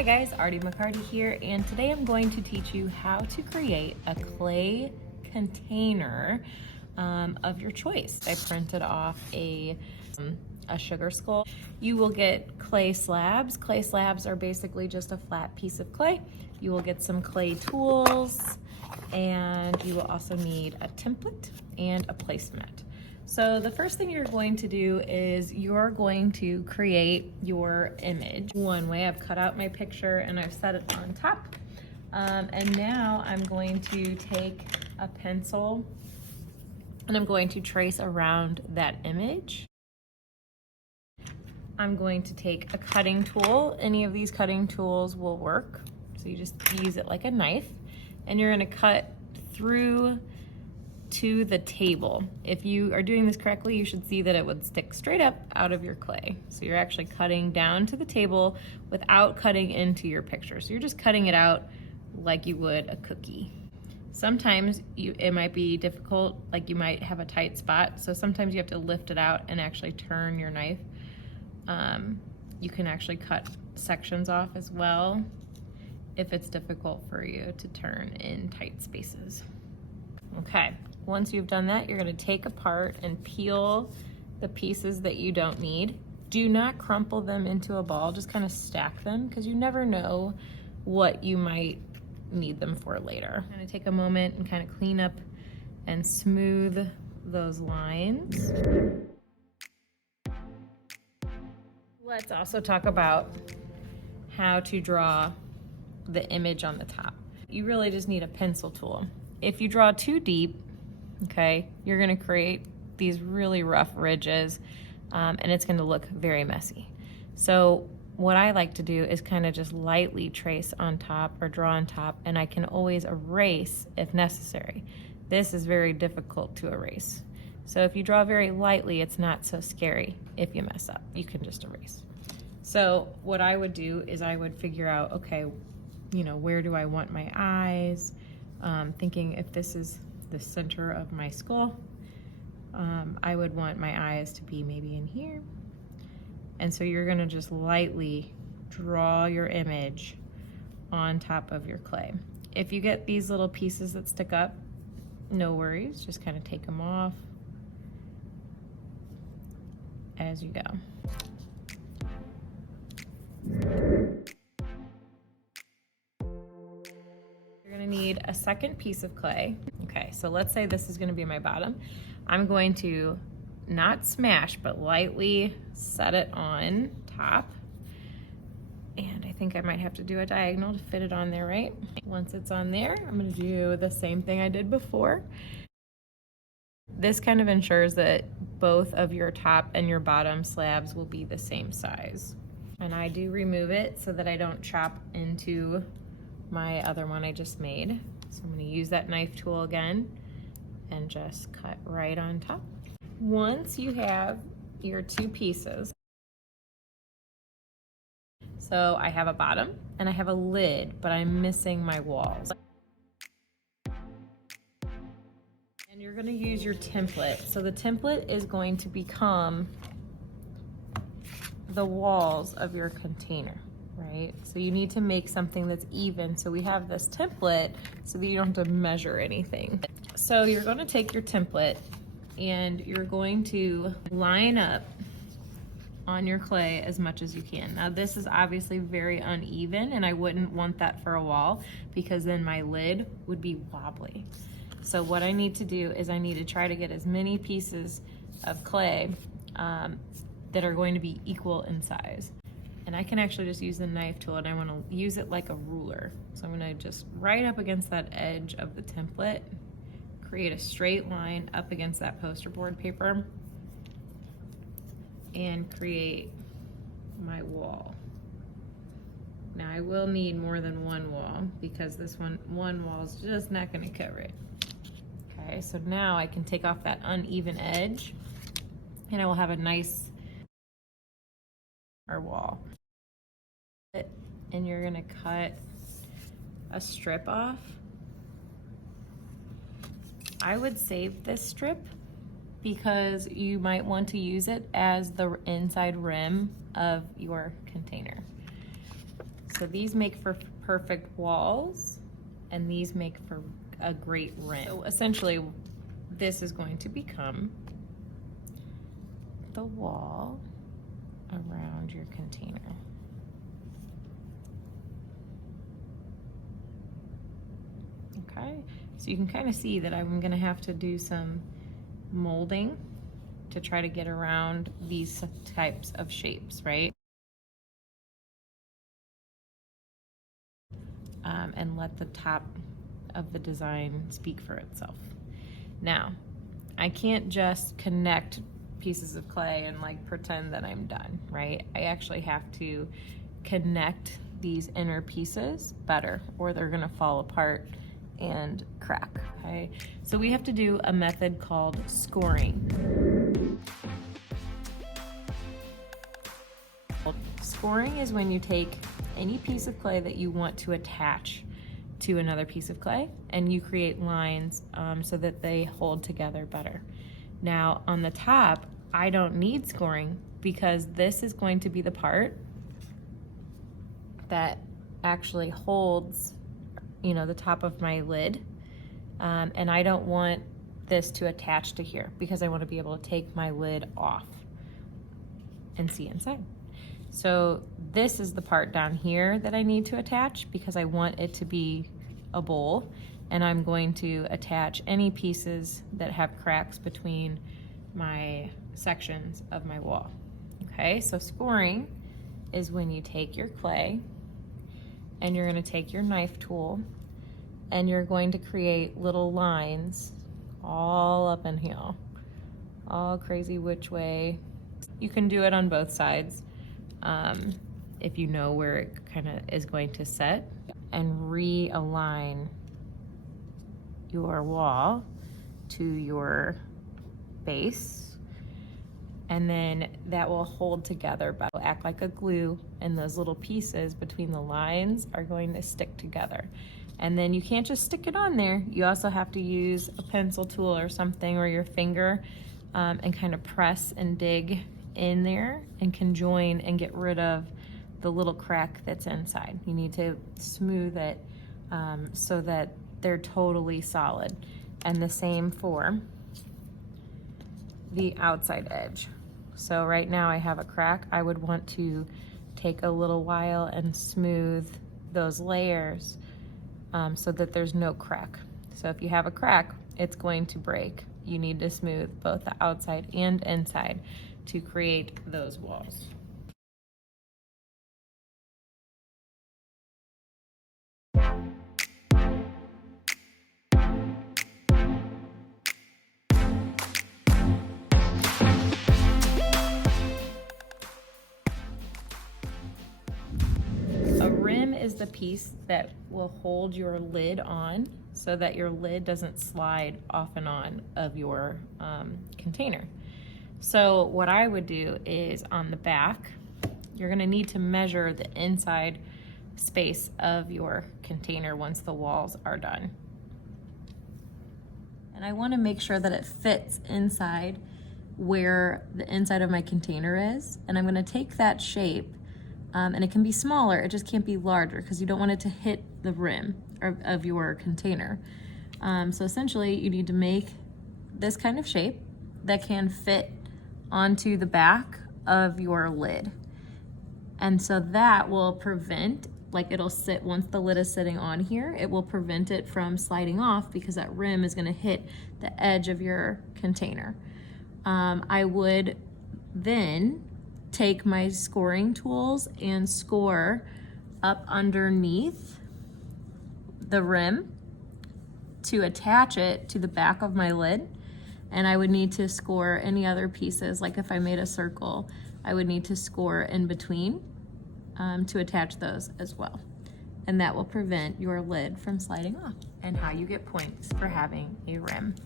Hi guys, Artie McCarty here, and today I'm going to teach you how to create a clay container of your choice. I printed off a sugar skull. You will get clay slabs. Clay slabs are basically just a flat piece of clay. You will get some clay tools, and you will also need a template and a placemat. So the first thing you're going to do is you're going to create your image. One way, I've cut out my picture and I've set it on top. And now I'm going to take a pencil and I'm going to trace around that image. I'm going to take a cutting tool. Any of these cutting tools will work. So you just use it like a knife and you're gonna cut through to the table. If you are doing this correctly, you should see that it would stick straight up out of your clay. So you're actually cutting down to the table without cutting into your picture. So you're just cutting it out like you would a cookie. Sometimes it might be difficult, like you might have a tight spot. So sometimes you have to lift it out and actually turn your knife. You can actually cut sections off as well if it's difficult for you to turn in tight spaces. Okay, once you've done that, you're gonna take apart and peel the pieces that you don't need. Do not crumple them into a ball, just kind of stack them because you never know what you might need them for later. I'm gonna take a moment and kind of clean up and smooth those lines. Let's also talk about how to draw the image on the top. You really just need a pencil tool. If you draw too deep, okay, you're gonna create these really rough ridges and it's gonna look very messy. So what I like to do is kind of just lightly trace on top or draw on top, and I can always erase if necessary. This is very difficult to erase. So if you draw very lightly, it's not so scary if you mess up. You can just erase. So what I would do is I would figure out, okay, you know, where do I want my eyes? Thinking if this is the center of my skull, I would want my eyes to be maybe in here. And so you're gonna just lightly draw your image on top of your clay. If you get these little pieces that stick up, no worries, just kind of take them off as you go. Need a second piece of clay. Okay, so let's say this is going to be my bottom. I'm going to not smash, but lightly set it on top. And I think I might have to do a diagonal to fit it on there, right? Once it's on there, I'm going to do the same thing I did before. This kind of ensures that both of your top and your bottom slabs will be the same size. And I do remove it so that I don't chop into my other one I just made. So I'm gonna use that knife tool again and just cut right on top. Once you have your two pieces, so I have a bottom and I have a lid, but I'm missing my walls. And you're gonna use your template. So the template is going to become the walls of your container. Right? So you need to make something that's even. So we have this template so that you don't have to measure anything. So you're going to take your template and you're going to line up on your clay as much as you can. Now this is obviously very uneven and I wouldn't want that for a wall because then my lid would be wobbly. So what I need to do is I need to try to get as many pieces of clay that are going to be equal in size. And I can actually just use the knife tool and I want to use it like a ruler. So I'm going to just right up against that edge of the template, create a straight line up against that poster board paper and create my wall. Now I will need more than one wall because this one wall is just not going to cover it. Okay, so now I can take off that uneven edge and I will have a nice wall. And you're gonna cut a strip off. I would save this strip because you might want to use it as the inside rim of your container. So these make for perfect walls, and these make for a great rim. So essentially, this is going to become the wall around your container. Okay, so you can kind of see that I'm gonna have to do some molding to try to get around these types of shapes, right? And let the top of the design speak for itself. Now, I can't just connect pieces of clay and like pretend that I'm done, right? I actually have to connect these inner pieces better, or they're gonna fall apart and crack, okay? So we have to do a method called scoring. Scoring is when you take any piece of clay that you want to attach to another piece of clay, and you create lines so that they hold together better. Now on the top, I don't need scoring because this is going to be the part that actually holds, you know, the top of my lid. And I don't want this to attach to here because I want to be able to take my lid off and see inside. So this is the part down here that I need to attach because I want it to be a bowl, and I'm going to attach any pieces that have cracks between my sections of my wall. Okay, so scoring is when you take your clay and you're going to take your knife tool and you're going to create little lines all up in here, all crazy which way. You can do it on both sides if you know where it kind of is going to set, and realign your wall to your base, and then that will hold together, but will act like a glue, and those little pieces between the lines are going to stick together. And then you can't just stick it on there, you also have to use a pencil tool or something, or your finger, and kind of press and dig in there and conjoin and get rid of the little crack that's inside. You need to smooth it so that they're totally solid. And the same for the outside edge. So right now I have a crack. I would want to take a little while and smooth those layers so that there's no crack. So if you have a crack, it's going to break. You need to smooth both the outside and inside to create those walls. A rim is the piece that will hold your lid on so that your lid doesn't slide off and on of your container. So what I would do is on the back, you're gonna need to measure the inside space of your container once the walls are done. And I wanna make sure that it fits inside where the inside of my container is. And I'm gonna take that shape, and it can be smaller, it just can't be larger because you don't want it to hit the rim of your container. So essentially you need to make this kind of shape that can fit onto the back of your lid. And so that will prevent, like it'll sit, once the lid is sitting on here, it will prevent it from sliding off because that rim is gonna hit the edge of your container. I would then take my scoring tools and score up underneath the rim to attach it to the back of my lid. And I would need to score any other pieces, like if I made a circle, I would need to score in between to attach those as well. And that will prevent your lid from sliding off, and how you get points for having a rim.